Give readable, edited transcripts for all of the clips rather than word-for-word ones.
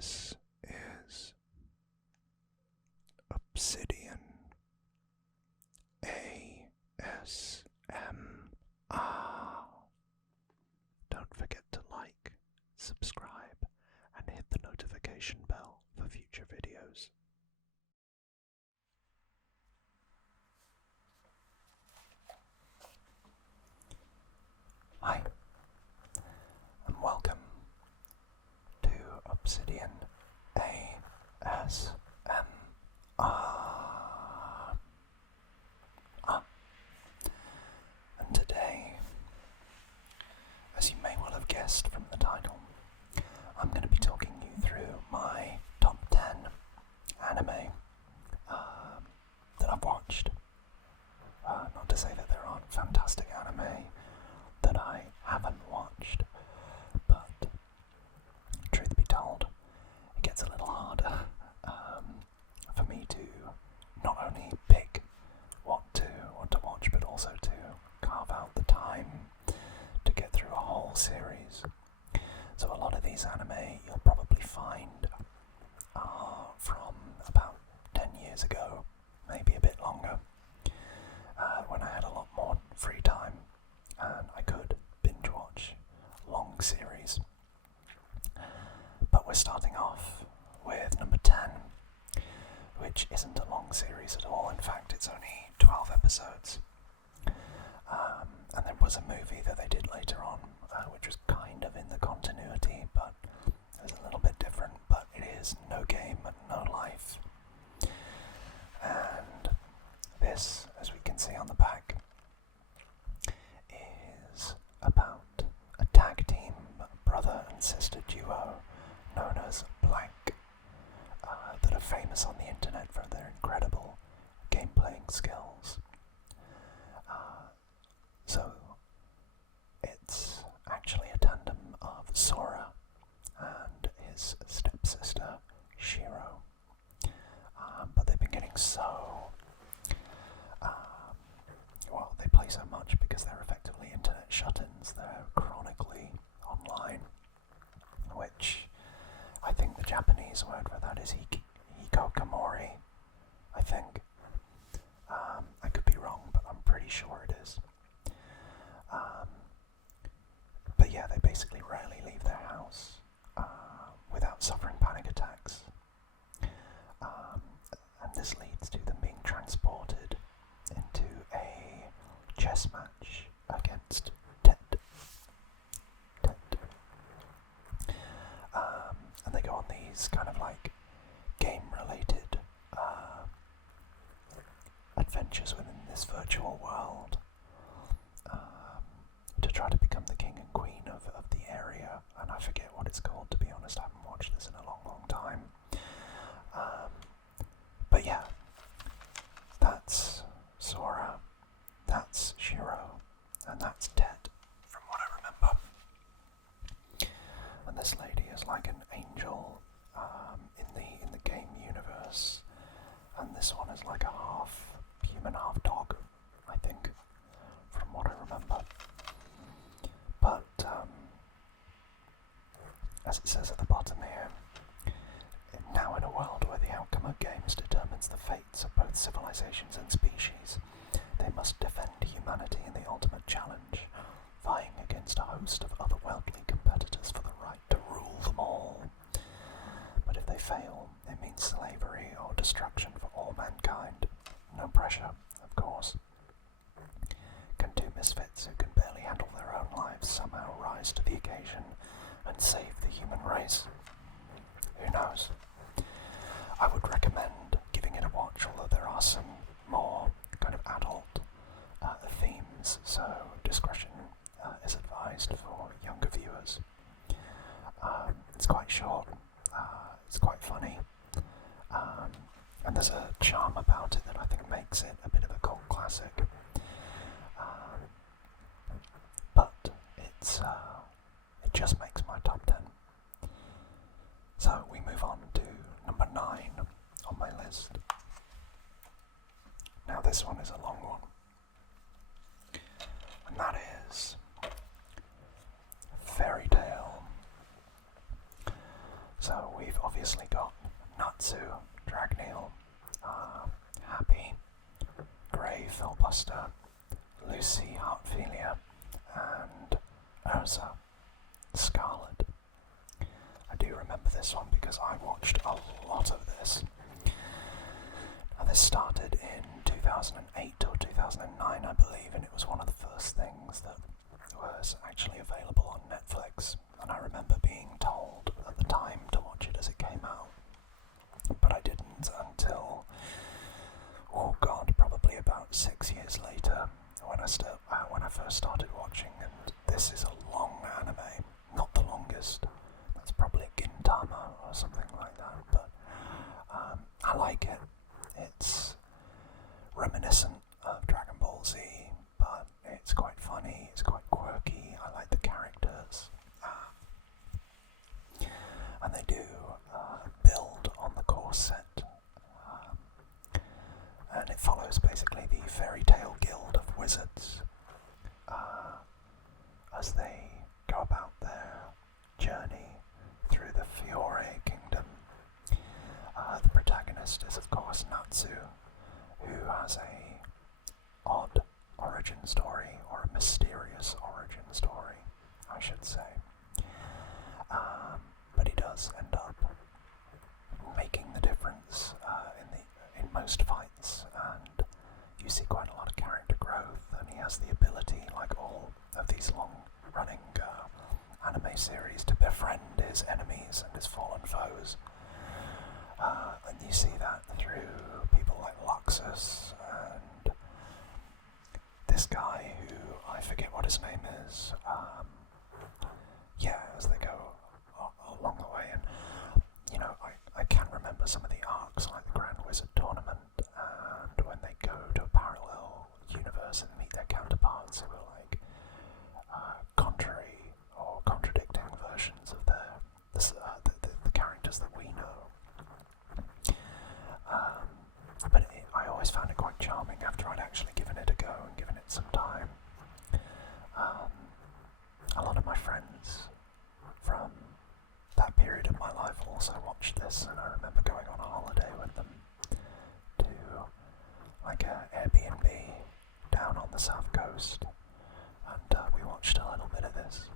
This is Obsidian ASMR. Don't forget to like, subscribe, and hit the notification bell for future videos. Hi, and welcome to Obsidian ASMR. And today, as you may well have guessed from the title, I'm going to be talking you through my top 10 anime that I've watched. Not to say that there aren't fantastic anime that I haven't watched, but truth be told, it gets a little harder for me to not only pick what to watch, but also to carve out the time to get through a whole series. So a lot of these anime you'll probably find are from about 10 years ago, maybe a bit longer, when I had a lot more free time and I could binge watch long series. But we're starting off with number 10, which isn't a long series at all. In fact, it's only 12 episodes. And there was a movie that they did later on, which was kind of in the continuity, but it was a little bit different. But it is No Game and No Life. And this, as we can see on the back, is about a tag team brother and sister duo known as Blank, that are famous on the internet for their incredible game playing skills. So it's actually a tandem of Sora and his stepsister Shiro, but they've been getting well, they play so much because they're effectively internet shut-ins. They're chronically online, which I think the Japanese word for that is hikokomori, I think. I could be wrong, but I'm pretty sure it is. But yeah, they basically rarely leave their house without suffering panic attacks. And this leads to them being transported into a chess match against Ted. And they go on these kind of like game-related adventures within this virtual world to try to become the king and queen of the area. And I forget what it's called, to be honest. I haven't watched this in a long time. But yeah, that's Sora, that's Shiro, and that's Ted, from what I remember. And this lady is like an angel in the game universe, and this one is like a half human, half dog, I think, from what I remember. But as it says at the bottom here, now in a world where the outcome of games determines the fates of both civilizations and species, they must defend humanity in the ultimate challenge, vying against a host of otherworldly competitors for the right to rule them all. But if they fail, it means slavery or destruction for all mankind. No pressure, of course. Can two misfits who can barely handle their own lives somehow rise to the occasion and save the human race? Who knows? I would recommend giving it a watch, although there are some more kind of adult themes, so discretion is advised for younger viewers. It's quite short, it's quite funny, and there's a charm about it that I think makes it a bit of a cult classic. But it just makes my top 10. So we move on to number 9 on my list. Now this one is a long one, and that is Fairy Tail. So we've obviously obviously got Natsu, Dragneel, Happy, Grey, Filibuster, Lucy, Heartfilia, and Urza, Scarlet. I do remember this one because I watched a lot of this. Now this started in 2008 or 2009, I believe, and it was one of the first things that was actually available on Netflix, and I remember being told at the time to watch it as it came out, but I didn't until, oh god, probably about 6 years later when I first started watching, and this is a long anime, not the longest, that's probably Gintama or something like that, but I like it. It's reminiscent of Dragon Ball Z, but it's quite funny, it's quite quirky, I like the characters, and they do build on the core set, and it follows basically the Fairy Tale Guild of Wizards as they go about their journey through the Fiore Kingdom. The protagonist is of course Natsu, who has a odd origin story, or a mysterious origin story, I should say. But he does end up making the difference in most fights, and you see quite a lot of character growth, and he has the ability, like all of these long-running anime series, to befriend his enemies and his fallen foes. And you see that through people like Luxus and this guy who, I forget what his name is, as they go along the way, and I can remember some of the arcs, like the Grand Wizard Tournament, and when they go to a parallel universe and meet their counterparts who are like contrary or contradicting versions of the characters that we know. But I always found it quite charming after I'd actually given it a go and given it some time. A lot of my friends from that period of my life also watched this, and I remember going on a holiday with them to like an Airbnb down on the south coast, and we watched a little bit of this.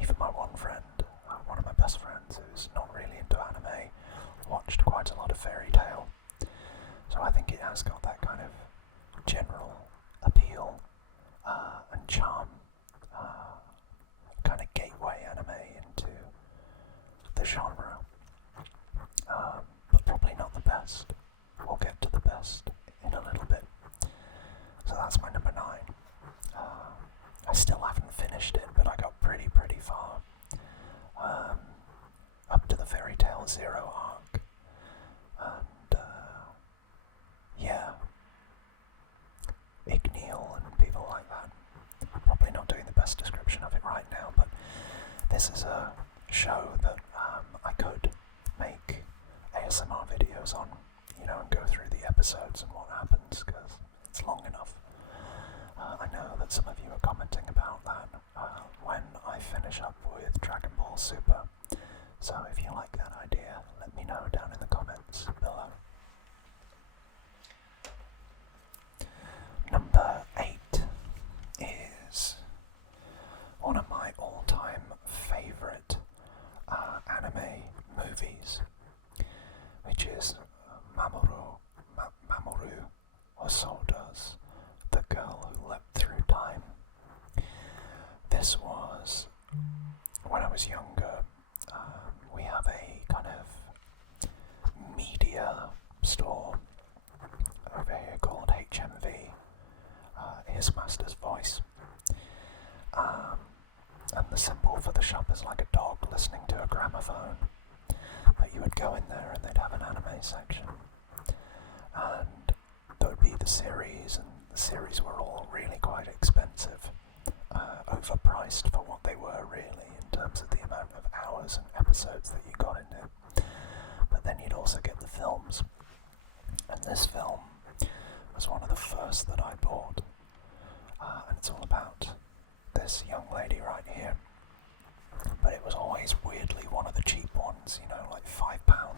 Even my one friend, one of my best friends who's not really into anime, watched quite a lot of Fairy Tale. So I think it has got that kind of general appeal and charm, kind of gateway anime into the genre, but probably not the best. We'll get to the best in a little bit. So that's my number 9. I still haven't finished it, but I got pretty far, up to the Fairy Tale Zero arc, and Igneal and people like that. Probably not doing the best description of it right now, but this is a show that I could make ASMR videos on, and go through the episodes and what happens, because it's long enough. I know that some of you are commenting about that when I finish up with Dragon Ball Super, so if you like that idea, let me know down in the comments below. Number 8 is one of my all-time favourite anime movies, which is Mamoru Hosoda's The Girl Who Leapt Through Time. This was when I was younger. We have a kind of media store over here called HMV, His Master's Voice, and the symbol for the shop is like a dog listening to a gramophone, but you would go in there and they'd have an anime section, and there would be the series, and the series were all really quite expensive, overpriced for what they were really in terms of the amount of hours and episodes that you got in it. But then you'd also get the films, and this film was one of the first that I bought, and it's all about this young lady right here, but it was always weirdly one of the cheap ones, like £5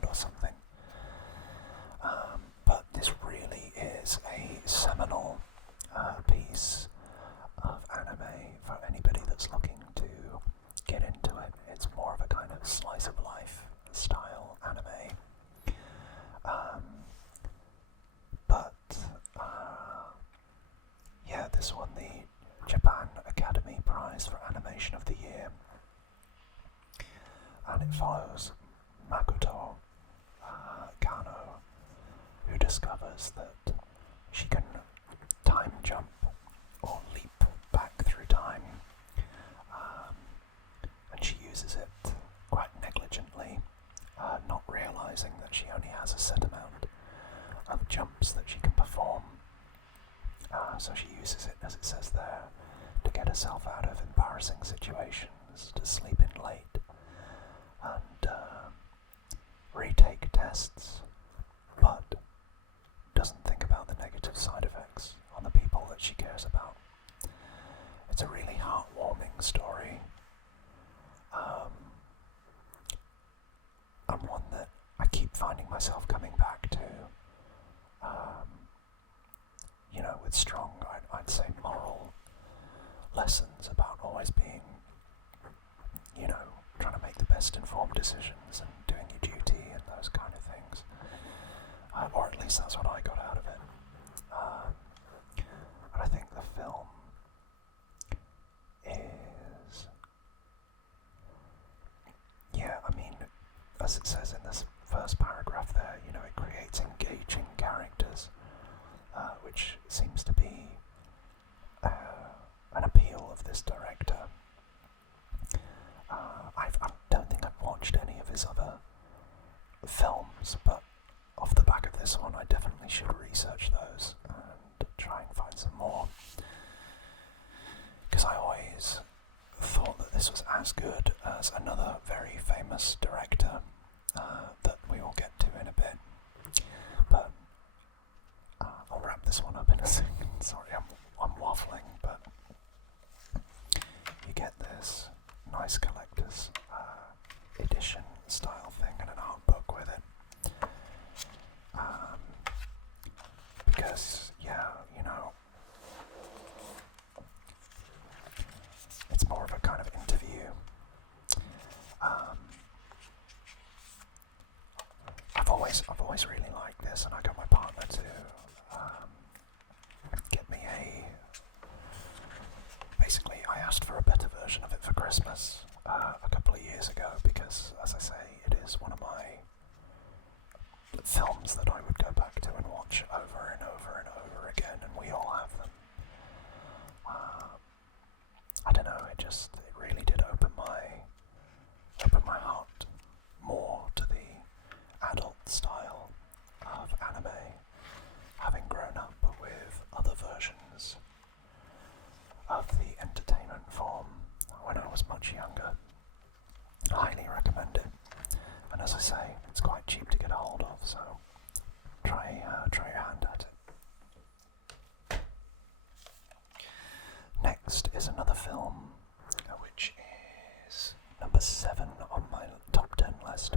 and it follows Makoto Kano, who discovers that she can time jump or leap back through time, and she uses it quite negligently, not realising that she only has a set amount of jumps that she can perform. So she uses it, as it says there, to get herself out of embarrassing situations, to sleep in late, and retake tests, but doesn't think about the negative side effects on the people that she cares about. It's a really heartwarming story, and one that I keep finding myself coming back to, with strong, I'd say, moral lessons about always being, trying to make the best informed decisions and doing your duty and those kind of things. Or at least that's what I got out of it. And I think the film is, as it says in this first paragraph there, it creates engaging characters, which seems to be an appeal of this director. I don't think I've watched any of his other films, but off the back of this one I definitely should research those and try and find some more, because I always thought that this was as good as another very famous director that we will get to in a bit, but I'll wrap this one up in a second. Sorry, I'm waffling, but you get this nice collector's edition style thing and an art book with it, because it's more of a kind of interview. I've always really liked this, and I got my partner to get me basically I asked for a better version of it for Christmas a couple of years ago, because, as I say, it is one of my films that I would go back to and watch over and over and over again, and we all have them. I don't know, it really did open my heart more to the adult style of anime, having grown up with other versions of the entertainment form when I was much younger. I highly recommend it, and as I say, it's quite cheap to get a hold of, so try your hand at it. Next is another film, which is number 7 on my top 10 list,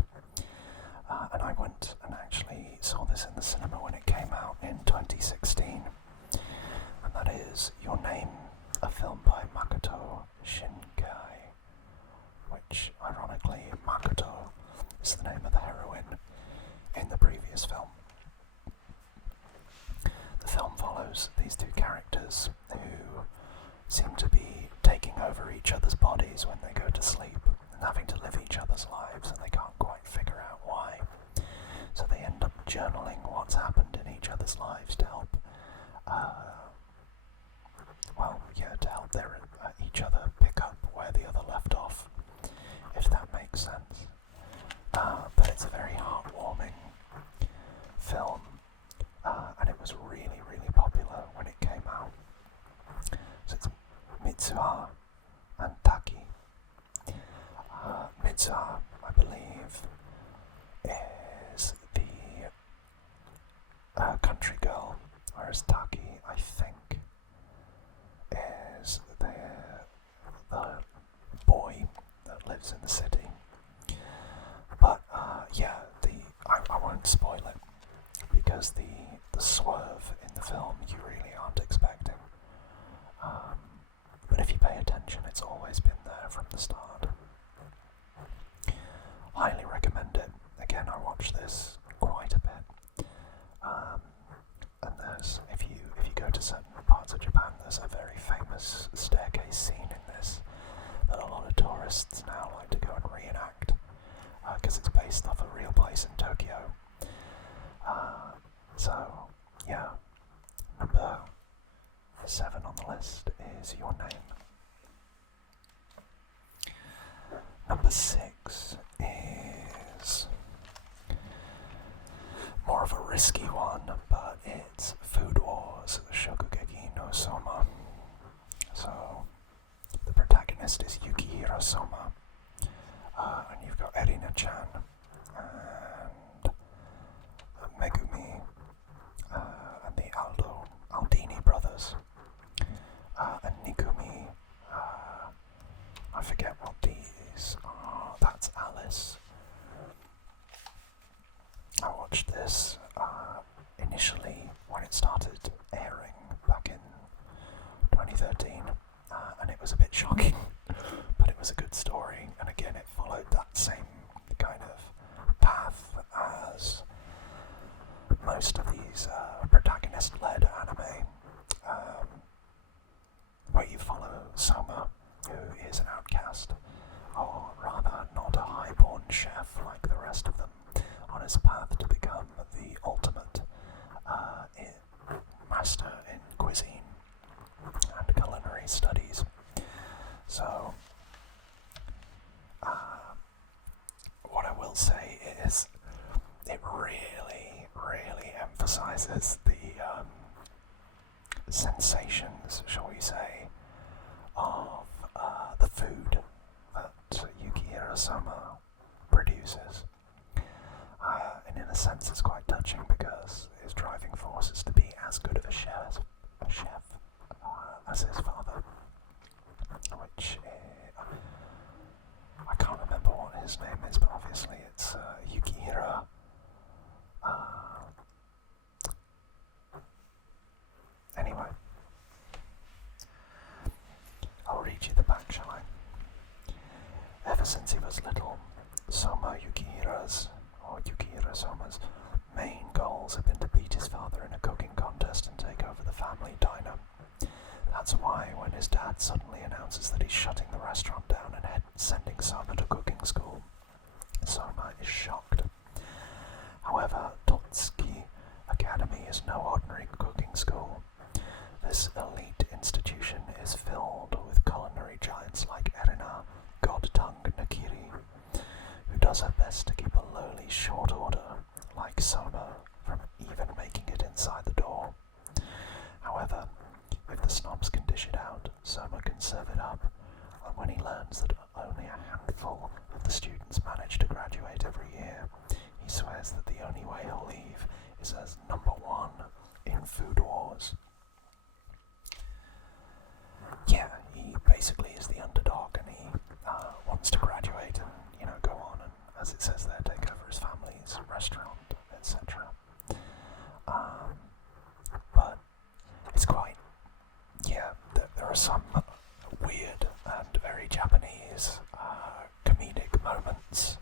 and I went and actually saw this in the cinema when it came out in 2016, and that is Your Name, a film by Makoto Shinkai, which, ironically, Makoto is the name of the heroine in the previous film. The film follows these two characters who seem to be taking over each other's bodies when they go to sleep and having to live each other's lives, and they can't quite figure out why. So they end up journaling what's happened in each other's lives to help each other pick up where the other left off, if that makes sense. But it's a very heartwarming film, and it was really, really popular when it came out. So it's Mitsuha and Taki. Mitsuha, I believe, is the country girl, whereas Taki, I think, is the boy that lives in the city. But I won't spoil it, because the swerve in the film you really aren't expecting. But if you pay attention, it's always been there from the start. Highly recommend it. Again, I watched this quite a bit. And there's, if you go to certain parts of Japan, there's a very famous staircase scene in this that a lot of tourists now like to go and reenact. place in Tokyo. So, yeah, number 7 on the list is Your Name. Number 6 is more of a risky one, but it's Food Wars Shokugeki no Soma. So, the protagonist is Yukihiro Soma, and you've got Erina-chan and Megumi, and the Aldini brothers, and Nikumi. I forget what these are. That's Alice. I watched this initially when it started airing back in 2013, and it was a bit shocking, but it was a good story, and again it followed that same kind of path as most of these protagonist-led anime, where you follow Soma, who is an outcast, or rather not a high-born chef like the rest of them, on his path to become the ultimate master in cuisine and culinary studies. So, what I will say is, it really, really emphasizes the sensations, shall we say, of the food that Yukihiro Soma produces. And in a sense it's quite touching because his driving force is to be as good of a chef as his father, which I can't remember what his name is, but obviously it's Yukihiro. Anyway, I'll read you the back, shall I? Ever since he was little, Yukihiro Soma's main goals have been to beat his father in a cooking contest and take over the family diner. That's why when his dad suddenly announces that he's shutting the restaurant down and sending Soma to cooking school, Soma is shocked. However, Totsuki Academy is no ordinary cooking school. This elite institution is filled with culinary giants like Erina God-tongued Nakiri, who does her best to keep a lowly short order like Soma from even making it inside the door. However, if the snobs can dish it out, Soma can serve it up, and when he learns that only a handful of the students manage to graduate every year, he swears that the only way he'll leave is as number 1 in Food Wars. Yeah, he basically is the underdog, and he wants to graduate and, go on and, as it says there, take over his family's restaurant, etc. But it's quite, there are some weird and very Japanese comedic moments.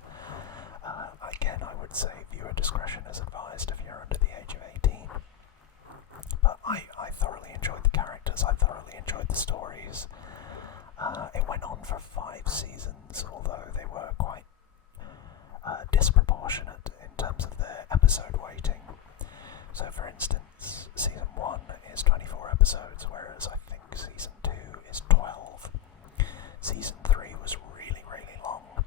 Again, I would say viewer discretion is advised if you're under the age of 18. But I thoroughly enjoyed the characters, I thoroughly enjoyed the stories. It went on for 5 seasons, although they were quite disproportionate in terms of their episode weighting. So for instance, season 1 is 24 episodes, whereas I think season 2 is 12. Season 3 was really, really long.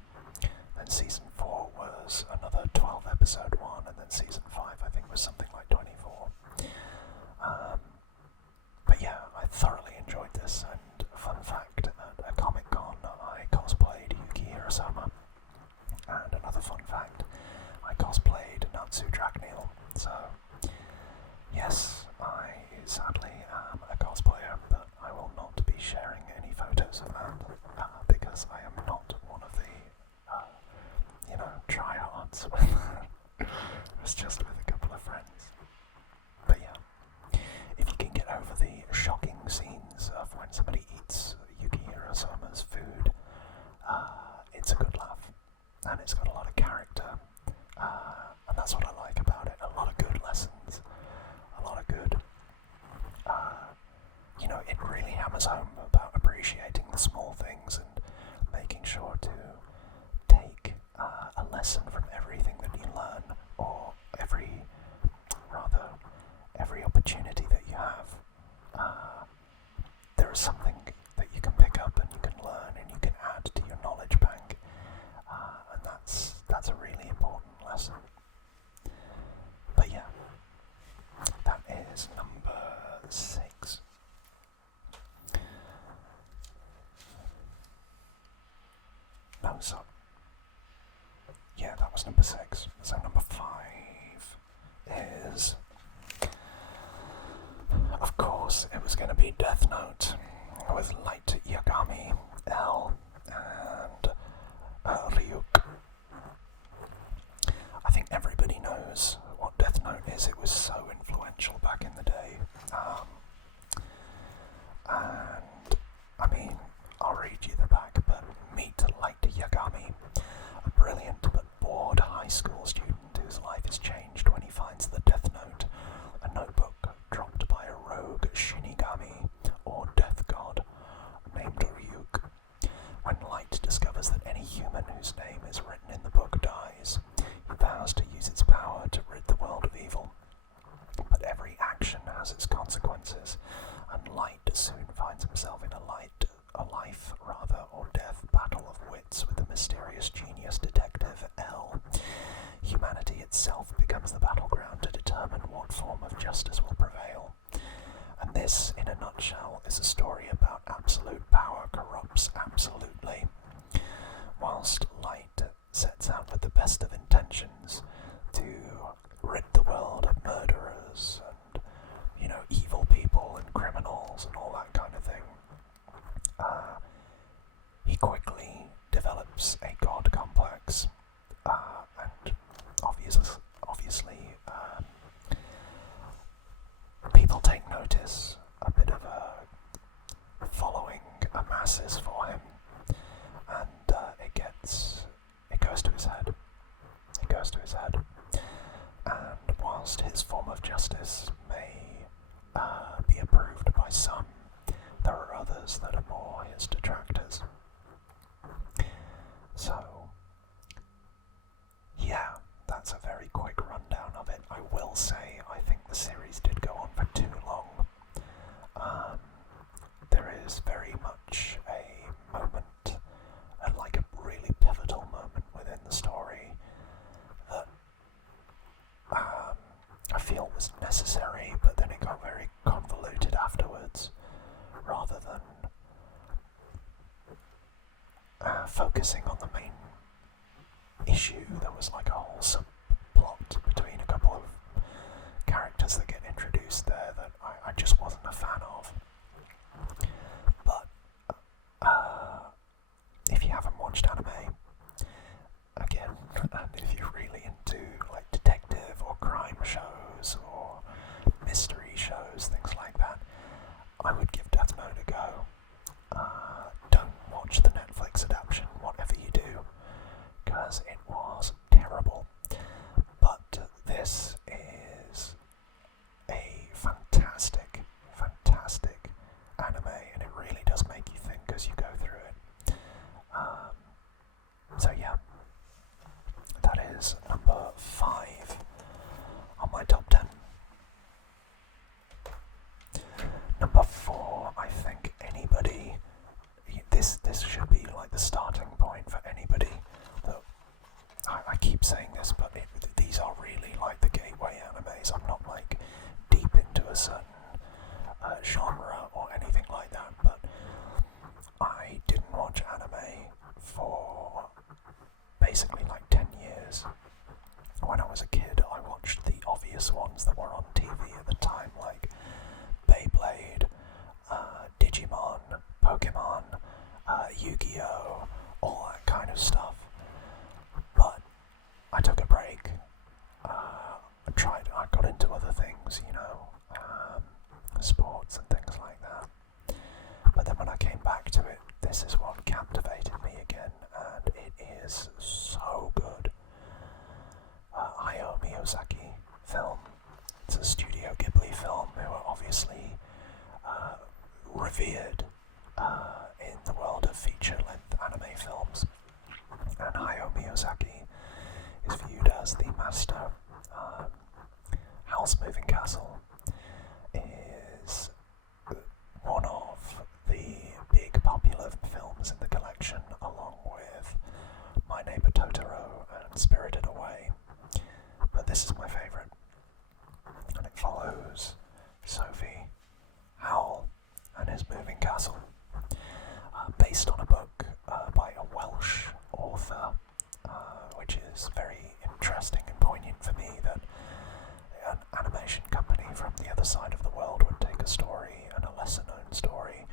Then season 4 was another 12 episode one, and then season 5 I think was something like 24. But yeah, I thoroughly enjoyed this, and fun fact, at a Comic-Con I cosplayed Yukihiro Soma, and another fun fact, I cosplayed Natsu Dragneel, so yes, I sadly am a cosplayer, but I will not be sharing any photos of that, because I am not one of the, tryhards. It was just with a couple of friends. But yeah, if you can get over the shocking scenes of when somebody eats Yukihiro Soma's food, it's a good laugh, and it's got a lot of character, and that's what I like about it. A lot of good lessons, a lot of good, it really hammers home about appreciating the small things and making sure to take a lesson from everything that you learn, there is something that you can pick up and you can learn and you can add to your knowledge bank, and that's a really important lesson. But yeah, that is number 6. No, so yeah, that was number 6. So number 5 is, of course, it was going to be Death Note with Light Yagami, L, and Ryuk. I think everybody knows what Death Note is. It was so influential back in the day. And, I mean, I'll read you the back, but meet Light Yagami, a brilliant but bored high school student whose life is changed when he finds the Death Note, a notebook dropped by a rogue Shinigami, or Death God, named Ryuk. When Light discovers that any human whose name is written in the book dies, he vows to use its power to rid the world of evil. But every action has its consequences, and Light soon finds himself in a life or death battle of wits with the mysterious genius detective L. Humanity itself becomes the battleground to determine what form of justice will prevail. And this, in a nutshell, is a story about absolute power corrupts absolutely. Whilst Light sets out with the best of intentions to rid the world of murderers and, evil people and criminals and all that kind of thing, he quickly develops a god complex, and obviously, people take notice. A bit of a following amasses for him, and it goes to his head. It goes to his head, and whilst his form of justice may be approved by some, there are others that are more his detractors. So, yeah, that's a very quick rundown of it. I will say, I think the series did go on for too long. There is very much a moment, like a really pivotal moment within the story that I feel was necessary, but then it got very convoluted afterwards, rather than focusing on the main issue. There was like a whole subplot between a couple of characters that get introduced there that I just wasn't a fan of. But if you haven't watched anime, again, and if you're really into like detective or crime shows or mystery shows, things like that, I would give Death Note a go. Don't watch the Netflix adaptation, whatever you do, because it was terrible. But this is a fantastic anime, and it really does make you think as you go through Spirited Away, but this is my favourite, and it follows Sophie, Howl, and his moving castle, based on a book by a Welsh author, which is very interesting and poignant for me that an animation company from the other side of the world would take a story, and a lesser-known story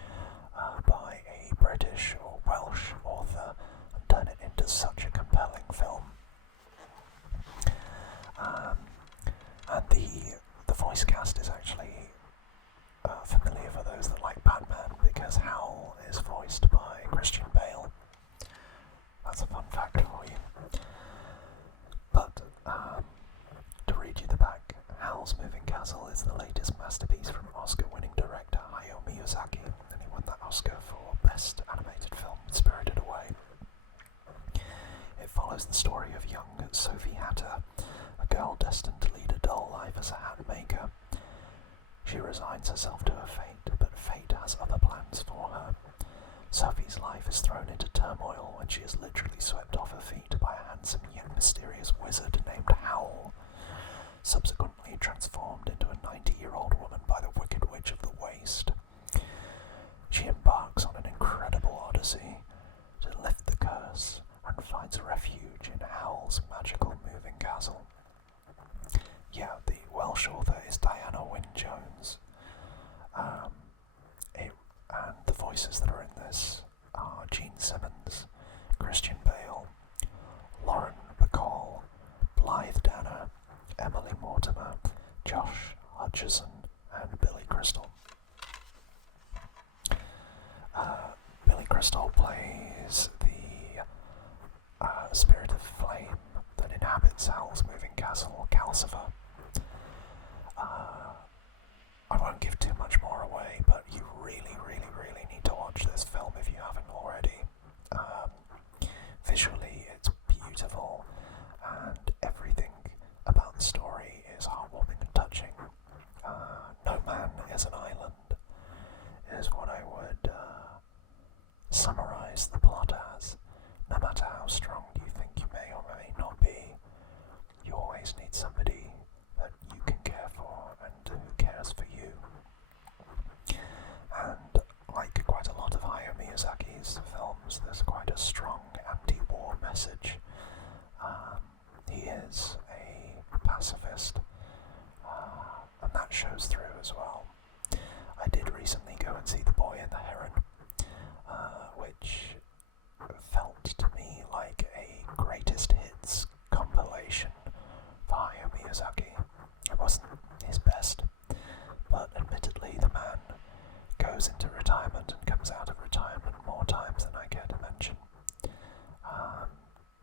by a British or Welsh author, and turn it into such a compelling film. And the voice cast is actually familiar for those that like Batman, because Howl is voiced by Christian Bale. That's a fun fact for you. But to read you the back, Howl's Moving Castle is the latest masterpiece from Oscar-winning director Hayao Miyazaki, and he won that Oscar for Best Animated Film with Spirited Away. It follows the story of young Sophie Hatter, a girl destined to lead a dull life as a hat maker. She resigns herself to her fate, but fate has other plans for her. Sophie's life is thrown into turmoil when she is literally swept off her feet by a handsome yet mysterious wizard named Howl, subsequently transformed into a 90-year-old woman by the Wicked Witch of the Waste. She embarks on an incredible odyssey to lift the curse and finds refuge in Howl's magical moving castle. Yeah, the Welsh author is Diana Wynne-Jones, and the voices that are in this are Gene Simmons, Christian Bale, Lauren Bacall, Blythe Danner, Emily Mortimer, Josh Hutcherson, and Billy Crystal. Billy Crystal plays the spirit of flame that inhabits Howl's moving castle, Calcifer. I won't give too much more away, but you really, really, really need to watch this film if you haven't already. Visually, it's beautiful, and everything about the story is heartwarming and touching. No Man is an Island is what I would summarise the plot as. No matter how strong you think you may or may not be, you always need somebody that you can care for and who cares for you. And like quite a lot of Hayao Miyazaki's films, there's quite a strong anti-war message. He is a pacifist, and that shows through as well. I did recently go and see The Boy and the Heron, which felt to me like a greatest hits compilation for Hayao Miyazaki. It wasn't his best, but admittedly the man goes into retirement and comes out of retirement more times than I care to mention.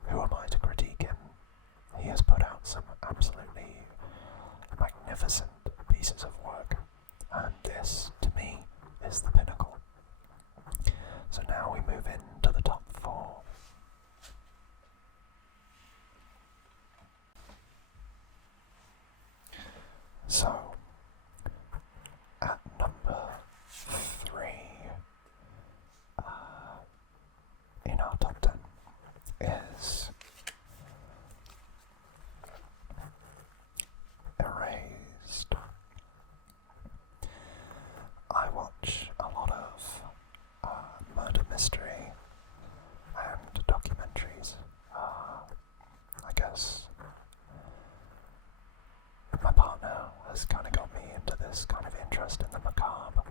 Who am I to critique him? He has put out some absolutely magnificent pieces of work, and this, to me, is the pinnacle. So now we move into the top 4. So, at number 3 in our top 10 is Erased. I watch a lot of murder mystery and documentaries. I guess my partner has kind of got me into this kind of interest in the macabre.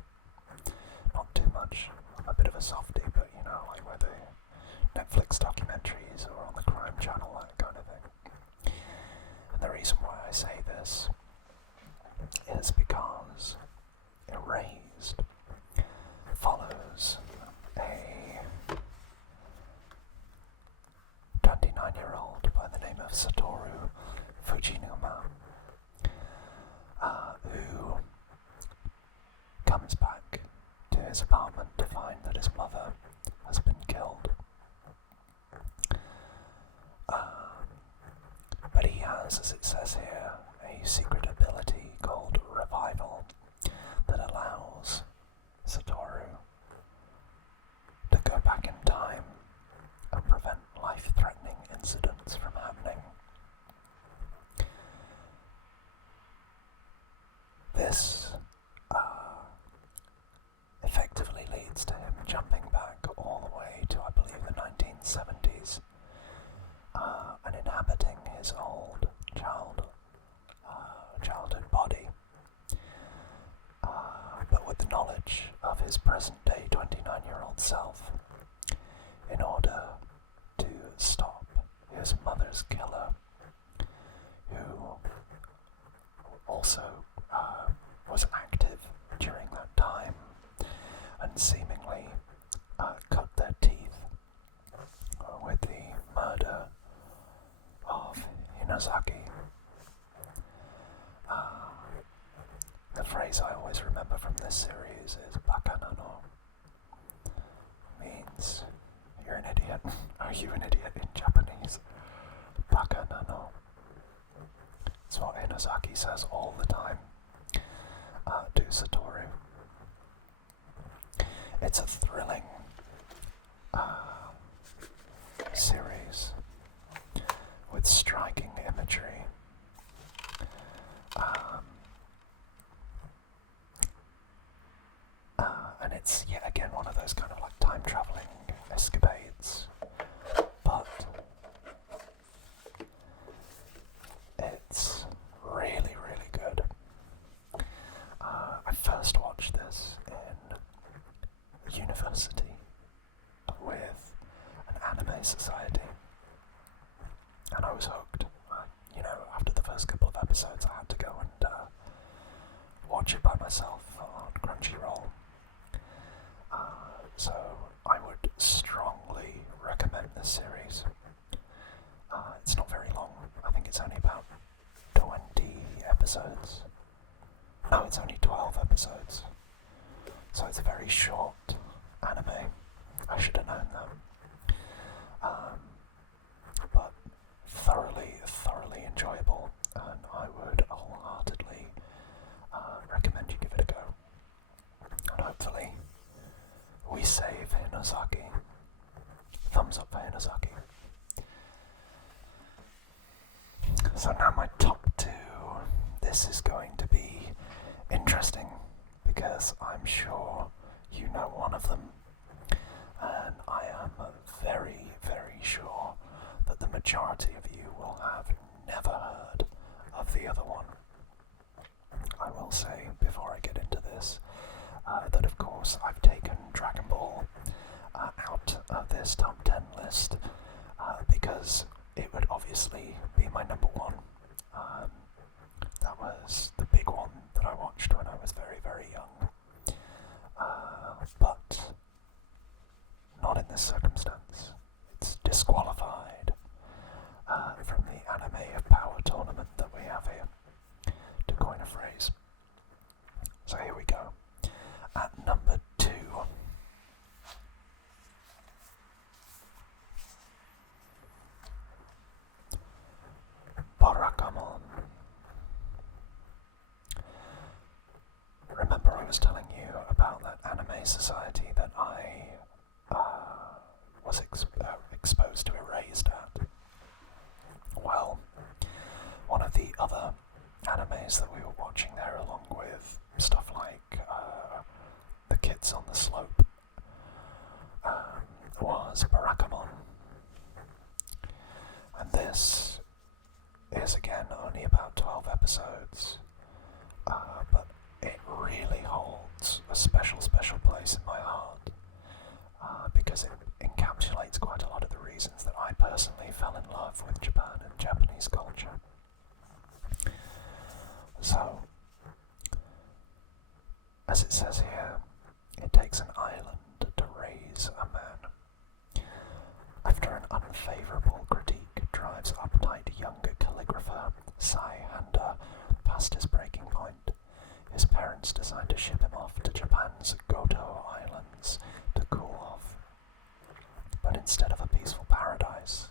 Not too much. I'm a bit of a softie, but you know, like where the Netflix documentaries or on the Crime Channel, that kind of thing. And the reason why I say this is because Erased follows a 29-year-old by the name of Satoru Fujinuma, who comes back to his apartment to find that his mother has been killed. But he has, as it says here, a secret ability called Revival that allows Satoru to go back in time and prevent life-threatening incidents from happening. his present-day 29-year-old self in order to stop his mother's killer, who also was active during that time and seemingly cut their teeth with the murder of Hinazaki. The phrase I always remember from this series is Bakanano. Means you're an idiot. Are you an idiot in Japanese? Bakanano. It's what Hinazaki says all the time to Satoru. It's a thrilling series with striking imagery. And it's yet again one of those kind of like time traveling escapades, but it's really, really good. I first watched this in university with an anime society, and I was hooked. After the first couple of episodes, I had to go and watch it by myself on Crunchyroll. So I would strongly recommend this series. It's not very long. I think it's only about 20 episodes. No, it's only 12 episodes. So it's a very short anime. I should have known that. But thoroughly enjoyable, and I would wholeheartedly recommend you give it a go. And hopefully we save Hinazaki. Thumbs up for Hinazaki. So now my top two. This is going to be interesting because I'm sure you know one of them, and I am very, very sure that the majority of you will have never heard of the other one. I will say before I get into this that of course I've taken Dragon Ball out of this top 10 list because it would obviously be my number one. That was the big one that I watched when I was very, very young. But not in this circumstance. It's disqualified from the Anime of Power tournament that we have here, to coin a phrase. So here we go. At number 2. Barakamon. Remember I was telling you about that anime society that I was exposed to Erased at? Well, one of the other animes that we were watching there, along with stuff like The Kids on the Slope, was Barakamon. And this is again only about 12 episodes, but it really holds a special place in my heart, because it encapsulates quite a lot of the reasons that I personally fell in love with Japan and Japanese culture. So, as it says here, it takes an island to raise a man. After an unfavourable critique drives uptight younger calligrapher Sai Handa past his breaking point, his parents decide to ship him off to Japan's Goto Islands to cool off. But instead of a peaceful paradise,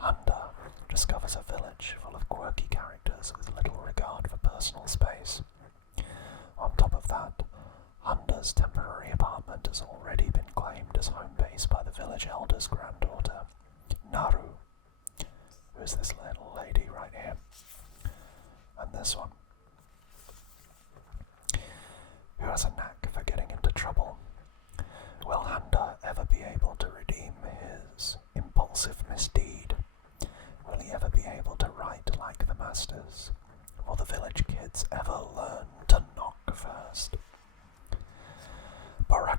Handa discovers a village full of quirky characters with little regard for personal space. On top of that, Handa's temporary apartment has already been claimed as home base by the village elder's granddaughter, Naru, who is this little lady right here, and this one, who has a knack for getting into trouble. Will Handa ever be able to redeem his impulsive misdeed? Will he ever be able to write like the masters? Will the village kids ever learn to knock first? Barakamon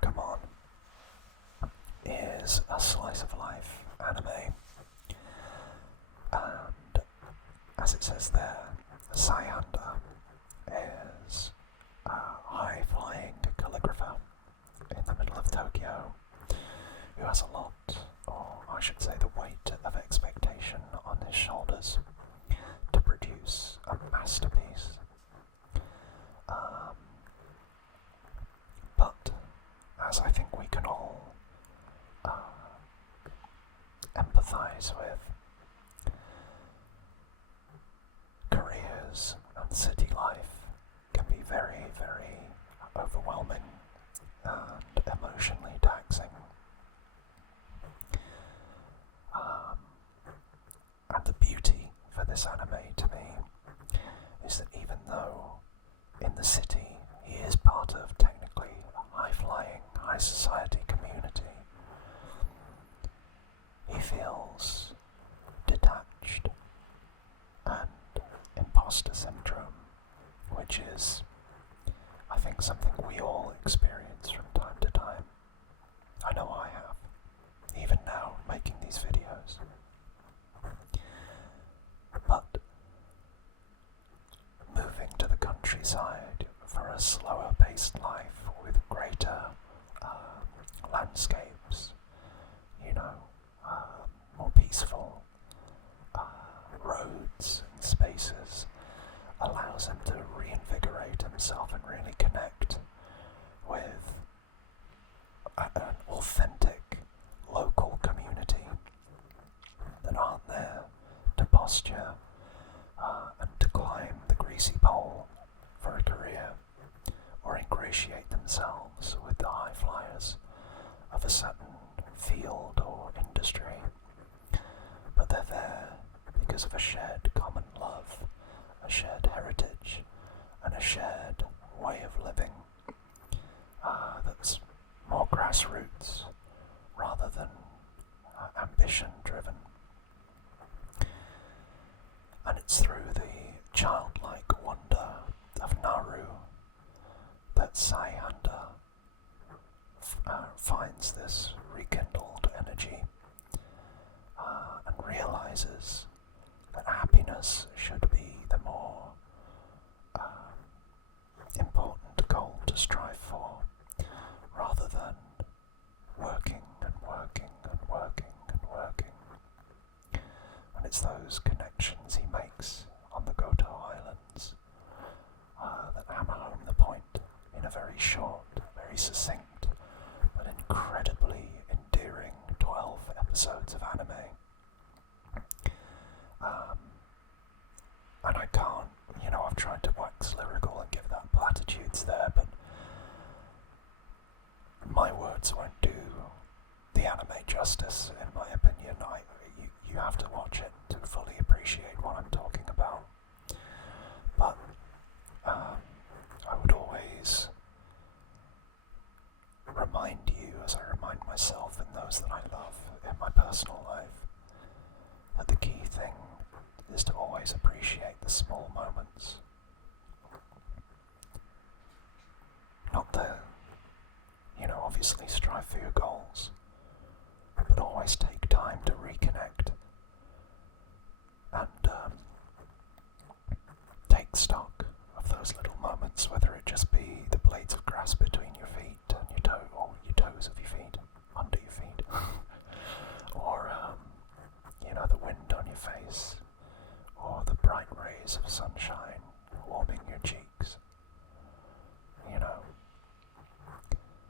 as it says there, Sayanda is a high-flying calligrapher in the middle of Tokyo who has a lot, or I should say the weight of expectation on his shoulders to produce a masterpiece. But as I think we can all empathise with, careers and city life can be very, very overwhelming and emotionally taxing. And the beauty for this anime to me is that even though in the city he is part of technically a high-flying, high-society community, he feels detached and imposter syndrome, which is, I think, something we all experience from time to time. I know I have, even now, making these videos. But moving to the countryside for a slower paced life with greater landscapes, more peaceful roads and spaces, allows him to reinvigorate himself and really connect with an authentic local community that aren't there to posture and to climb the greasy pole for a career or ingratiate themselves with the high flyers of a certain field or industry, but they're there because of a shared common love, a shared heritage, and a shared way of living that's more grassroots rather than ambition driven. And it's through the childlike wonder of Naru that Sayanda finds this rekindled energy and realizes that happiness should be the more important goal to strive for, rather than working and working and working and working. And it's those connections he makes on the Goto Islands that hammer home the point in a very short, very succinct, but incredibly endearing 12 episodes of anime. And I can't, I've tried to wax lyrical and give that platitudes there, but my words won't do the anime justice, in my opinion. You have to watch it to fully appreciate what I'm talking about. But I would always remind you, as I remind myself and those that I love in my personal life, that the key thing is to always appreciate the small moments. Not the, obviously strive for your goals, but always take time to reconnect and take stock of those little moments, whether it just be the blades of grass between your feet and your toes of your feet, under your feet, or the wind on your face, or the bright rays of sunshine warming your cheeks.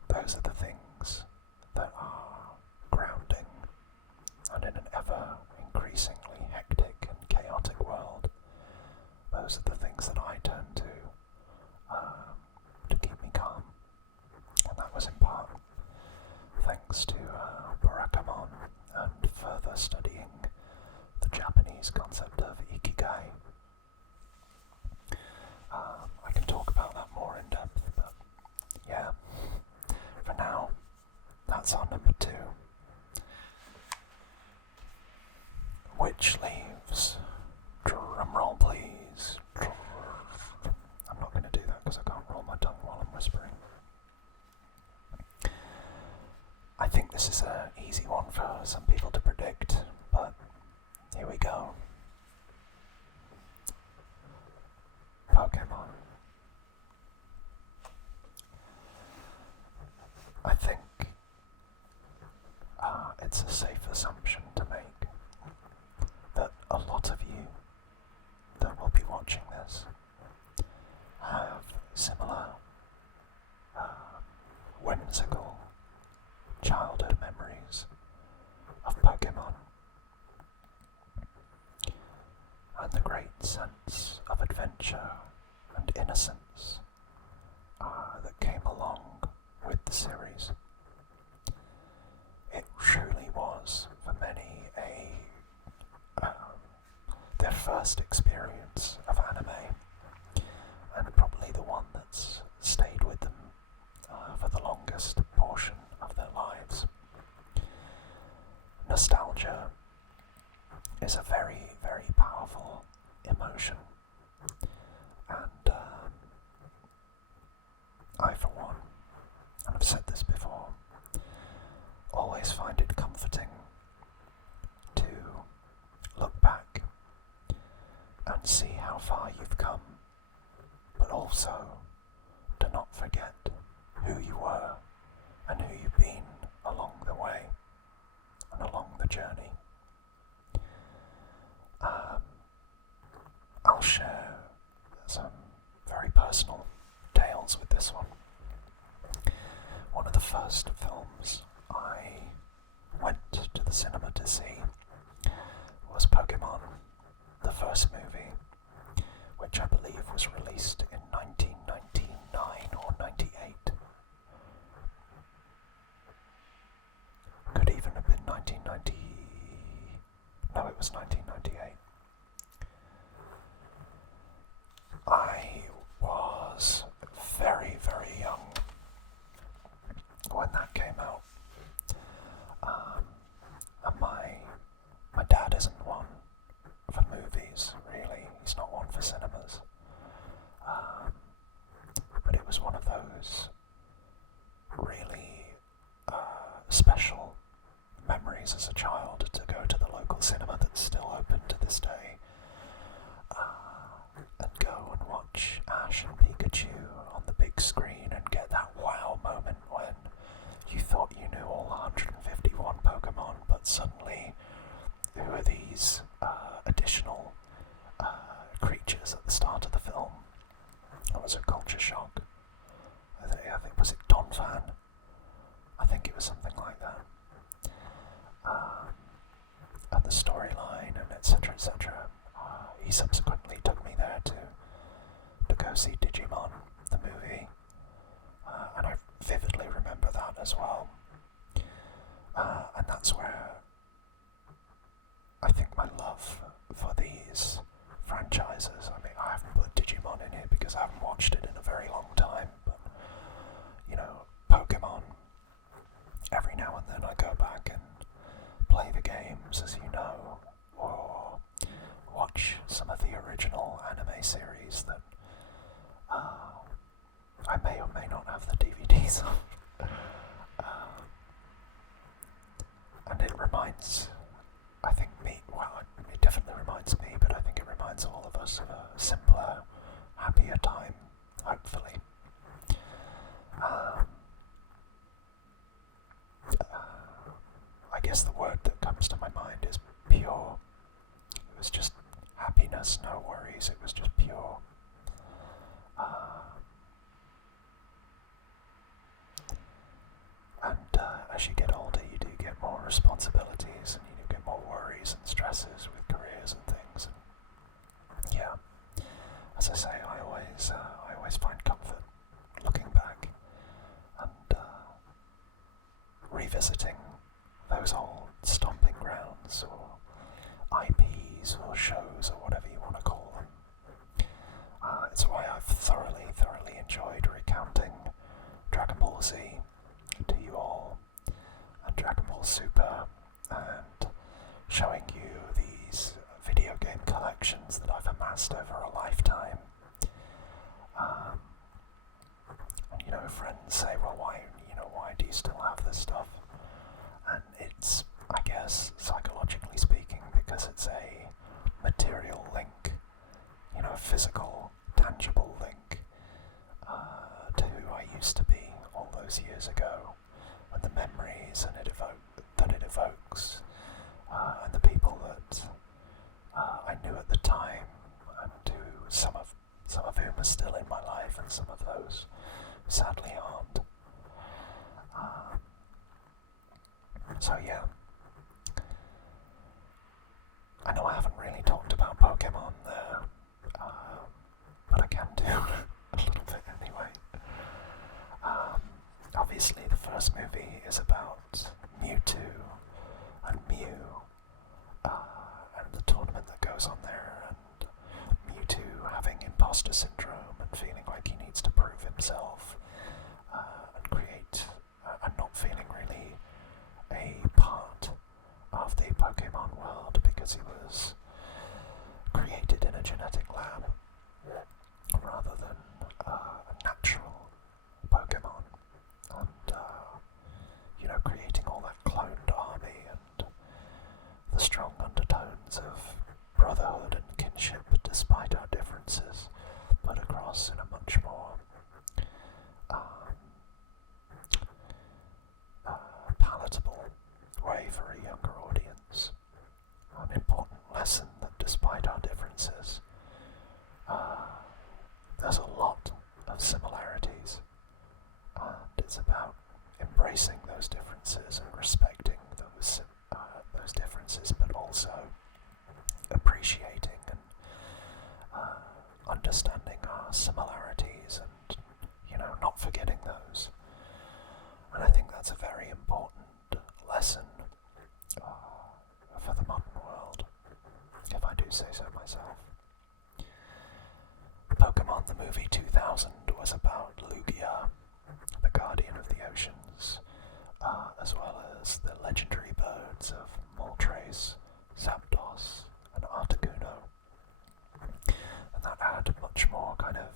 Those are the things that are grounding, and in an ever increasingly hectic and chaotic world, those are the things that I turn to keep me calm. And that was in part thanks to Barakamon and further studying the Japanese concept of ikigai. I can talk about that more in depth, but yeah, for now, that's our number 2. Which leaves, drumroll please, I'm not going to do that because I can't roll my tongue while I'm whispering. I think this is an easy one for some people to predict, but here we go. sense of adventure and innocence that came along with the series. It truly was, for many, their first experience of anime, and probably the one that's stayed with them for the longest portion of their lives. Nostalgia is a very, very powerful emotion, and I, for one, and I've said this before, always find it comforting to look back and see how far you've come, but also to not forget who you were and who you've been along the way and along the journey. I'll share some very personal tales with this one. One of the first films I went to the cinema to see was Pokemon, the first movie, which I believe was released in 1999 or 98. Could even have been 1990. No, it was 1998. I was very, very young when that came out. And my dad isn't one for movies, really. He's not one for cinemas. But it was one of those really special memories as a child to go to the local cinema that's still open to this day, and go and watch Ash and Pikachu on the big screen and get that wow moment when you thought you knew all 151 Pokemon, but suddenly there were these additional creatures at the start of the film. It was a culture shock. I think was it Donphan? I think it was something like that. And the storyline and etc. etc. He subsequently took me there to go see Digimon, the movie, and I vividly remember that as well. And that's where I think my love for these franchises, I mean, I haven't put Digimon in here because I haven't watched it in a very long time, but, you know, Pokemon, every now and then I go back and play the games, as you know, or watch some of the original anime series that I may or may not have the DVDs of. And it reminds, I think it definitely reminds me, but I think it reminds all of us of a simpler, happier time, hopefully. I guess the word that comes to my mind is pure. It was just happiness, no worries, it was just pure. And as you get older, you do get more responsibilities, and you do get more worries and stresses with careers and things. And yeah, as I say, I always find comfort looking back and revisiting those old stomping grounds, or IPs, or shows, or whatever you want to call them. It's why I've thoroughly enjoyed recounting Dragon Ball Z to you all, and Dragon Ball Super, and showing you these video game collections that I've amassed over a lifetime. And you know, friends say, well, why do you still have this stuff? And it's, I guess, psychologically speaking, because it's a material link, you know, a physical, tangible link to who I used to be all those years ago, and the memories that it evokes, and the people that I knew at the time, and some of whom are still in my life, and some of those who sadly aren't. So yeah, I know I haven't really talked about Pokemon there obviously the first movie is about Mewtwo and Mew, and the tournament that goes on there, and Mewtwo having imposter syndrome and feeling like he needs to prove himself, and create, and not feeling really a part of the Pokemon world because he was created in a genetic lab rather than a natural Pokemon, and creating all that cloned army and the strong undertones of brotherhood and kinship despite our differences, put across in a much more palatable way for a younger audience. An important lesson that despite our differences, there's a lot of similarities, and it's about embracing those differences and respecting those differences, but also appreciating and understanding our similarities and, not forgetting those. And I think that's a very important lesson for the modern world, if I do say so myself. Pokemon the movie 2000 was about Lugia, the guardian of the oceans, as well as the legendary birds of Moltres, Zapdos, and Articuno. And that had much more kind of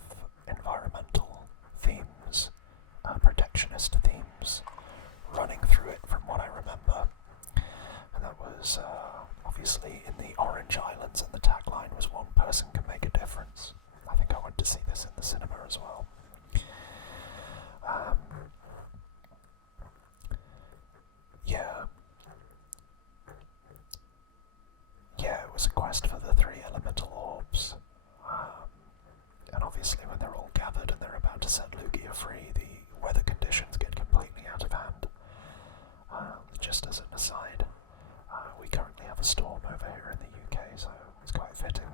environmental themes, protectionist themes, running through it from what I remember. And that was obviously in the Orange Islands, and the tagline was "One person can make a difference." I think I went to see this in the cinema as well. It was a quest for the 3 elemental orbs. And obviously when they're all gathered and they're about to set Lugia free, the weather conditions get completely out of hand. Just as an aside, we currently have a storm over here in the UK, so it's quite fitting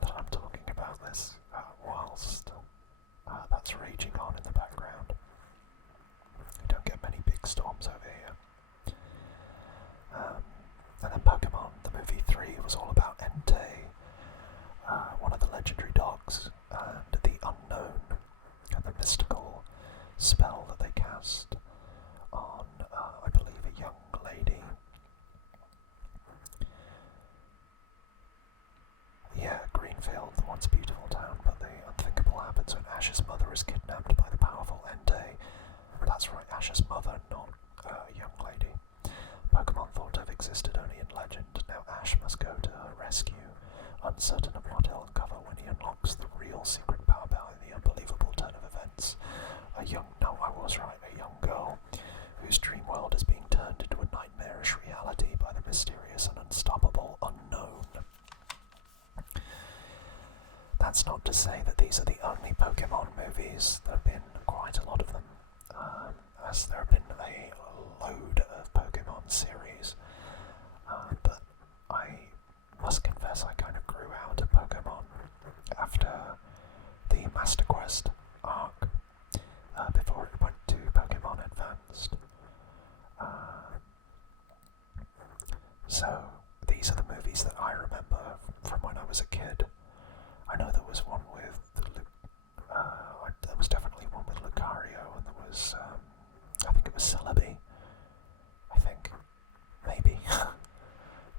that I'm talking about this whilst that's raging on in the background. We don't get many big storms over here. And then Pokemon, the movie 3, was all about Entei, one of the legendary dogs, and the unknown and the mystical spell that they cast on, I believe, a young lady. Greenfield, the once beautiful town, but the unthinkable happens when Ash's mother is kidnapped by the powerful Entei. That's right, Ash's mother, not a young lady. Pokemon thought to have existed only in legend. Now Ash must go to her rescue, uncertain of what he'll uncover when he unlocks the real secret power behind the unbelievable turn of events. A young girl whose dream world is being turned into a nightmarish reality by the mysterious and unstoppable unknown. That's not to say that these are the only Pokemon movies. There have been quite a lot of them, as there have been a load of Pokemon series, but I must confess I kind of grew out of Pokemon after the Master Quest arc, before it went to Pokemon Advanced. So these are the movies that I remember from when I was a kid. I know there was one with there was definitely one with Lucario, and there was I think it was Celebi. I think, maybe,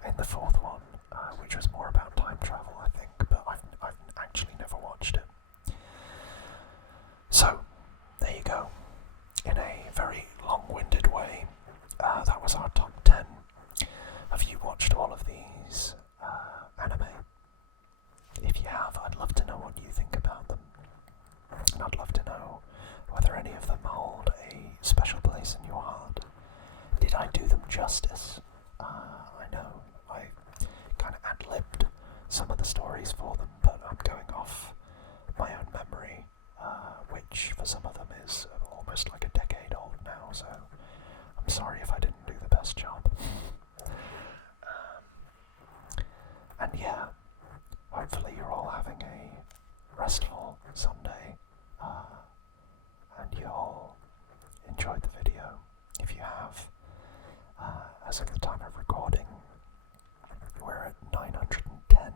in the fourth one, which was more about time travel, I think, but I've actually never watched it. So, there you go. In a very long-winded way, that was our top 10. Have you watched all of these anime? If you have, I'd love to know what you think about them. And I'd love to know whether any of them hold a special place in your heart. Did I do them justice? I know I kind of ad-libbed some of the stories for them, but I'm going off my own memory, which for some of them is almost like a decade old now, so I'm sorry if I didn't do the best job. And yeah, hopefully you're all having a restful Sunday, and you'll as of the time of recording, we're at 910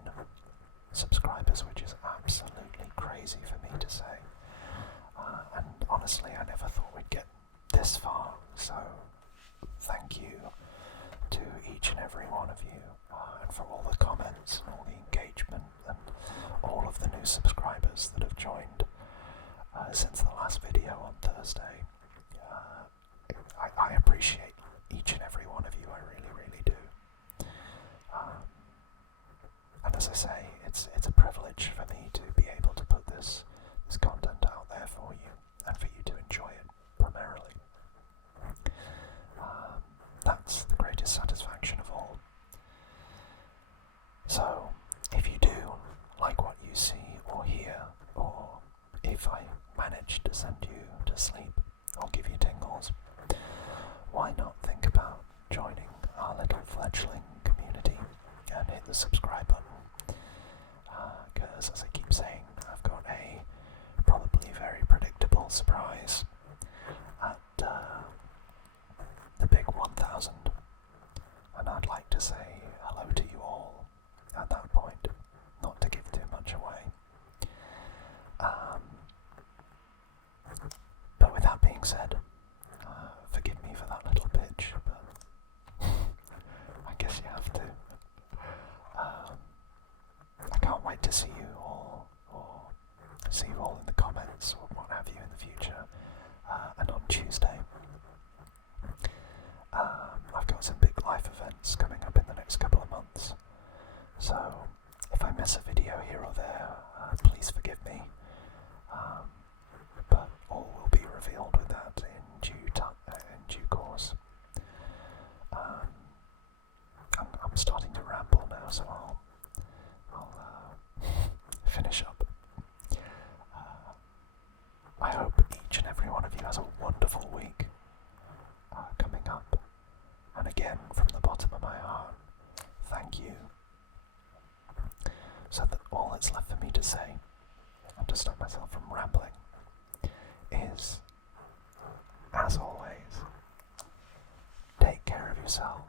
subscribers, which is absolutely crazy for me to say. And honestly, I never thought we'd get this far, so thank you to each and every one of you, and for all the comments and all the engagement and all of the new subscribers that have joined since the last video on Thursday. I appreciate each and every one of you, I really, really do. And as I say, it's a privilege for me to be able to put this content out there for you, and for you to enjoy it primarily. That's the greatest satisfaction of all. So, if you do like what you see or hear, or if I manage to send you to sleep or give you tingles, why not think about joining our little fledgling community and hit the subscribe button? Because, as I keep saying, I've got a probably very predictable surprise at the big 1000, and I'd like to say hello to you all at that point, not to give too much away. But with that being said, forgive me for that little pitch, but I guess you have to. I can't wait to see you all, or see you all in the comments, or what have you in the future. And on Tuesday, I've got some big life events coming up in the next couple of months. So, if I miss a video here or there, please forgive me. But all will be revealed with that in due course. I'm starting to ramble now, so I'll finish up. I hope each and every one of you has a wonderful week coming up. And again, from the bottom of my heart, thank you. So that all that's left for me to say, and to stop myself from rambling, is, as always, take care of yourself,